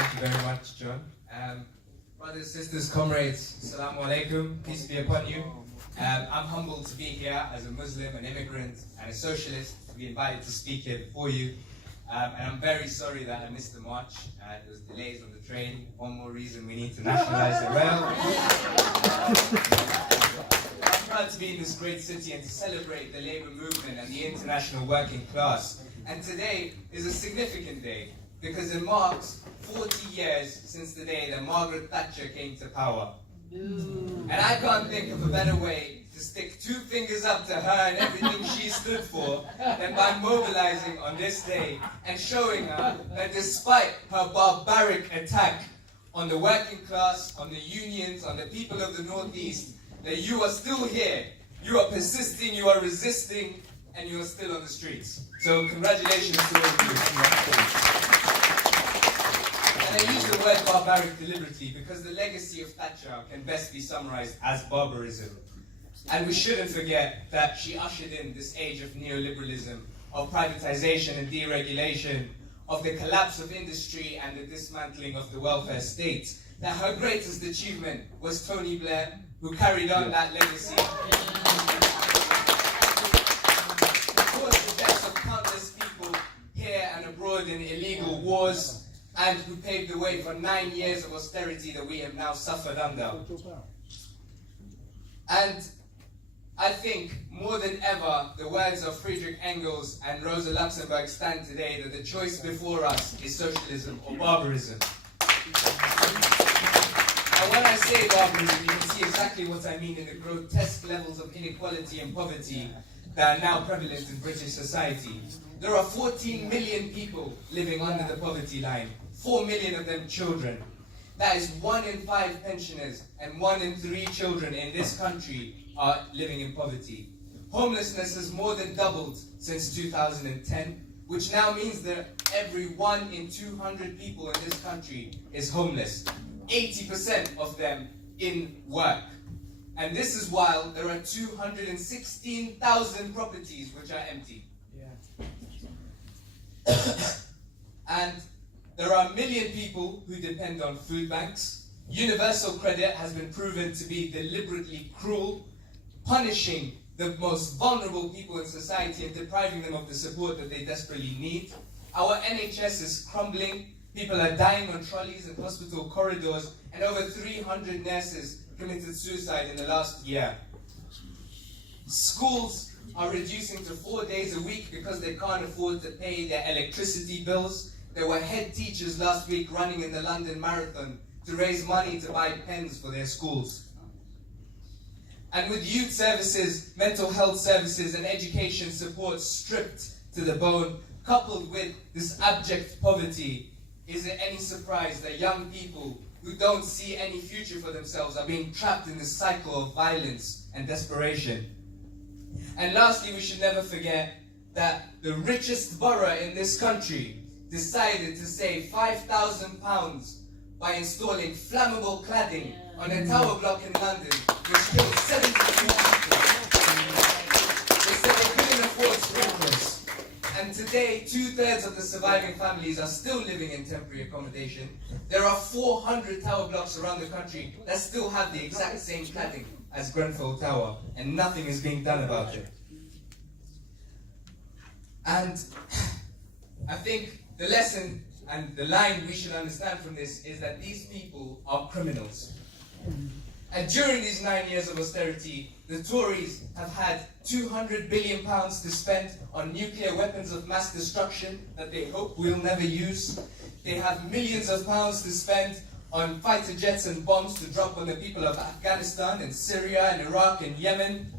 Thank you very much, John. Brothers, sisters, comrades, Assalamu alaikum, peace be upon you. I'm humbled to be here as a Muslim, an immigrant, and a socialist, to be invited to speak here before you. And I'm very sorry that I missed the march. There was delays on the train. One more reason we need to nationalize the rail. I'm proud to be in this great city and to celebrate the labor movement and the international working class. And today is a significant day because it marks 40 years since the day that Margaret Thatcher came to power. And I can't think of a better way to stick two fingers up to her and everything she stood for than by mobilizing on this day and showing her that despite her barbaric attack on the working class, on the unions, on the people of the Northeast, that you are still here, you are persisting, you are resisting, and you are still on the streets. So congratulations to all of you. And I use the word barbaric deliberately because the legacy of Thatcher can best be summarized as barbarism. And we shouldn't forget that she ushered in this age of neoliberalism, of privatization and deregulation, of the collapse of industry and the dismantling of the welfare state. That her greatest achievement was Tony Blair, who carried on that legacy. Caused the deaths of countless people here and abroad in illegal wars, and who paved the way for 9 years of austerity that we have now suffered under. And I think more than ever, the words of Friedrich Engels and Rosa Luxemburg stand today that the choice before us is socialism or barbarism. And when I say barbarism, you can see exactly what I mean in the grotesque levels of inequality and poverty that are now prevalent in British society. There are 14 million people living under the poverty line, 4 million of them children. That is 1 in 5 pensioners and 1 in 3 children in this country are living in poverty. Homelessness has more than doubled since 2010, which now means that every 1 in 200 people in this country is homeless. 80% of them in work. And this is while there are 216,000 properties which are empty. And there are 1 million people who depend on food banks. Universal credit has been proven to be deliberately cruel, punishing the most vulnerable people in society and depriving them of the support that they desperately need. Our NHS is crumbling. People are dying on trolleys and hospital corridors, and over 300 nurses committed suicide in the last year. Schools are reducing to 4 days a week because they can't afford to pay their electricity bills. There were head teachers last week running in the London Marathon to raise money to buy pens for their schools. And with youth services, mental health services, and education support stripped to the bone, coupled with this abject poverty, is it any surprise that young people who don't see any future for themselves are being trapped in this cycle of violence and desperation? And lastly, we should never forget that the richest borough in this country decided to save £5,000 by installing flammable cladding on a tower block in London, which killed 72 people. They said they couldn't afford sprinklers. And today, 2/3 of the surviving families are still living in temporary accommodation. There are 400 tower blocks around the country that still have the exact same cladding as Grenfell Tower, and nothing is being done about it. And I think the lesson and the line we should understand from this is that these people are criminals. And during these 9 years of austerity, the Tories have had £200 billion to spend on nuclear weapons of mass destruction that they hope we'll never use. They have millions of pounds to spend on fighter jets and bombs to drop on the people of Afghanistan and Syria and Iraq and Yemen.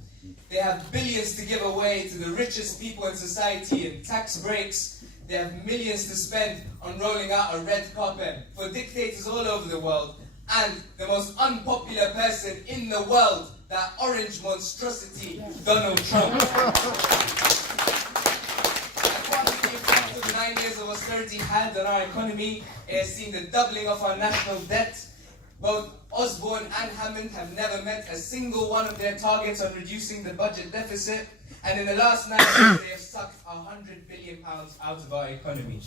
They have billions to give away to the richest people in society in tax breaks. They have millions to spend on rolling out a red carpet for dictators all over the world. And the most unpopular person in the world, that orange monstrosity, Donald Trump. And part of the impact of 9 years of austerity had on our economy, it has seen the doubling of our national debt. Both Osborne and Hammond have never met a single one of their targets on reducing the budget deficit. And in the last 9 years, they have sucked £100 billion out of our economy.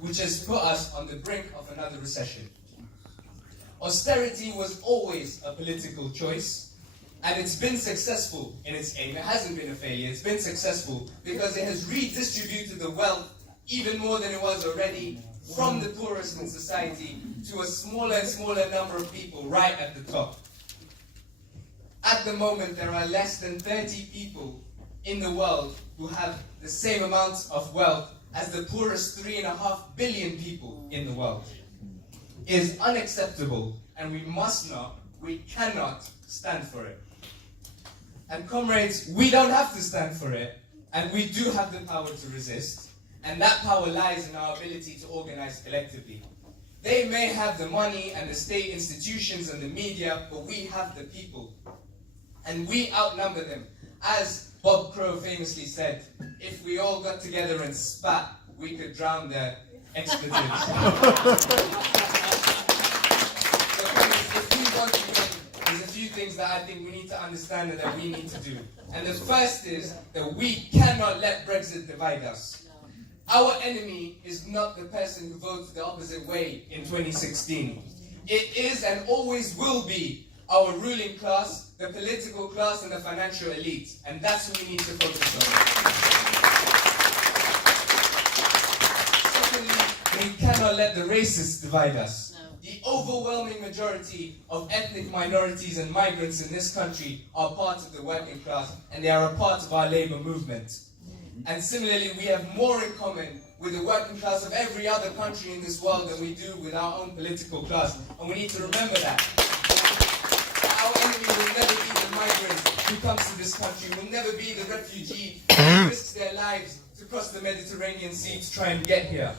which has put us on the brink of another recession. Austerity was always a political choice, and it's been successful in its aim. It hasn't been a failure, it's been successful because it has redistributed the wealth even more than it was already from the poorest in society to a smaller and smaller number of people right at the top. At the moment, there are less than 30 people in the world who have the same amount of wealth as the poorest 3.5 billion people in the world. It is unacceptable, and we cannot stand for it. And comrades, we don't have to stand for it, and we do have the power to resist, and that power lies in our ability to organize collectively. They may have the money and the state institutions and the media, but we have the people. And we outnumber them. As Bob Crow famously said, if we all got together and spat, we could drown their expletives. There's a few things that I think we need to understand and that we need to do. And the first is that we cannot let Brexit divide us. Our enemy is not the person who voted the opposite way in 2016. It is and always will be our ruling class, the political class, and the financial elite. And that's what we need to focus on. Secondly, we cannot let the racists divide us. The overwhelming majority of ethnic minorities and migrants in this country are part of the working class, and they are a part of our labor movement. And similarly, we have more in common with the working class of every other country in this world than we do with our own political class. And we need to remember that. Our enemy will never be the migrant who comes to this country, will never be the refugee who risks their lives to cross the Mediterranean Sea to try and get here.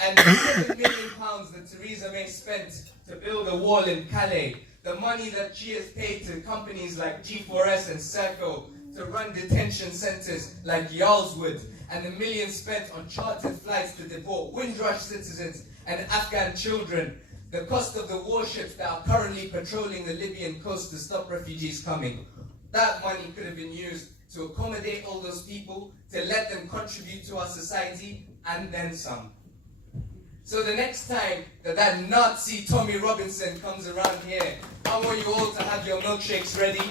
And the £7 million that Theresa May spent to build a wall in Calais, the money that she has paid to companies like G4S and Serco to run detention centres like Yarlswood, and the millions spent on chartered flights to deport Windrush citizens and Afghan children, the cost of the warships that are currently patrolling the Libyan coast to stop refugees coming. That money could have been used to accommodate all those people, to let them contribute to our society, and then some. So the next time that Nazi Tommy Robinson comes around here, I want you all to have your milkshakes ready.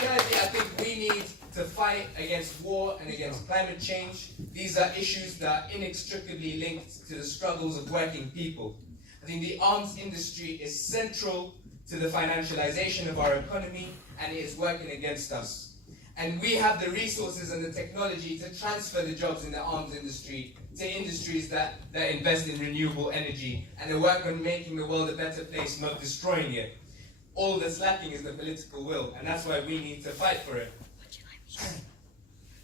Thirdly, I think we need to fight against war and against climate change. These are issues that are inextricably linked to the struggles of working people. I think the arms industry is central to the financialization of our economy, and it is working against us. And we have the resources and the technology to transfer the jobs in the arms industry to industries that invest in renewable energy and they work on making the world a better place, not destroying it. All that's lacking is the political will, and that's why we need to fight for it.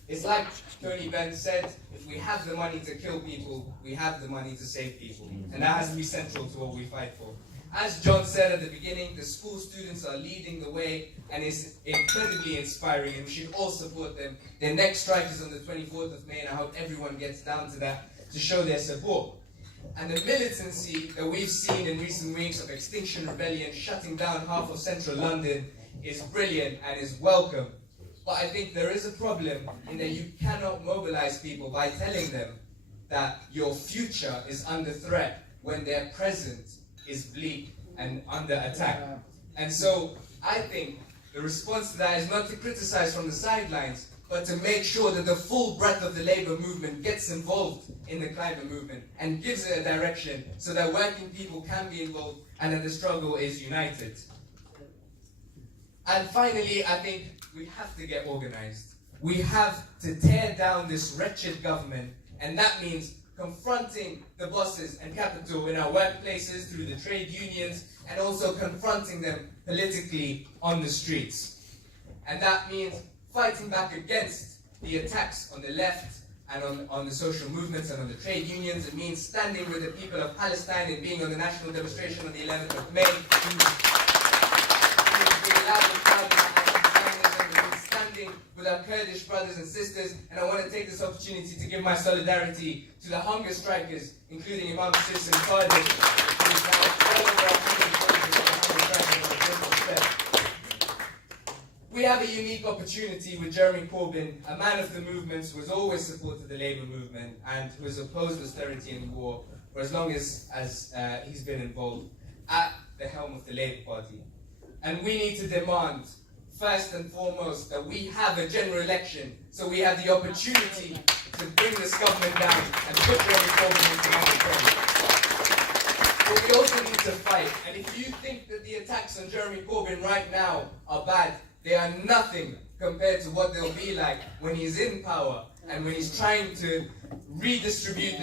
It's like Tony Benn said, if we have the money to kill people, we have the money to save people. And that has to be central to what we fight for. As John said at the beginning, the school students are leading the way, and it's incredibly inspiring, and we should all support them. Their next strike is on the 24th of May, and I hope everyone gets down to that to show their support. And the militancy that we've seen in recent weeks of Extinction Rebellion shutting down half of central London is brilliant and is welcome. But I think there is a problem in that you cannot mobilize people by telling them that your future is under threat when their present is bleak and under attack. And so I think the response to that is not to criticize from the sidelines, but to make sure that the full breadth of the labor movement gets involved in the climate movement and gives it a direction so that working people can be involved and that the struggle is united. And finally, I think we have to get organized. We have to tear down this wretched government, and that means confronting the bosses and capital in our workplaces through the trade unions, and also confronting them politically on the streets. And that means fighting back against the attacks on the left and on the social movements and on the trade unions. It means standing with the people of Palestine and being on the national demonstration on the 11th of May. It means being loud and proud in anti-Zionism. It means standing with our Kurdish brothers and sisters. And I want to take this opportunity to give my solidarity to the hunger strikers, including Imam Sis and Cardiff, who is now well over 100 soldiers of the hunger strikers on the 5th of Feb. we have a unique opportunity with Jeremy Corbyn, a man of the movements who has always supported the Labour movement and who has opposed austerity and war for as long as he's been involved at the helm of the Labour Party. And we need to demand, first and foremost, that we have a general election so we have the opportunity to bring this government down and put Jeremy Corbyn into office. But we also need to fight. And if you think that the attacks on Jeremy Corbyn right now are bad, they are nothing compared to what they'll be like when he's in power and when he's trying to redistribute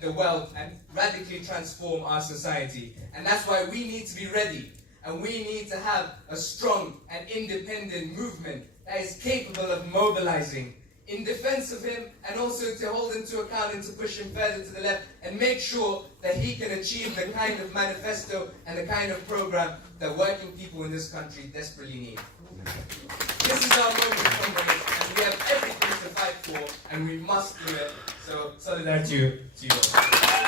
the wealth and radically transform our society. And that's why we need to be ready. And we need to have a strong and independent movement that is capable of mobilizing in defense of him and also to hold him to account and to push him further to the left and make sure that he can achieve the kind of manifesto and the kind of program that working people in this country desperately need. This is our moment, comrades, and we have everything to fight for, and we must do it. So, solidarity to you all.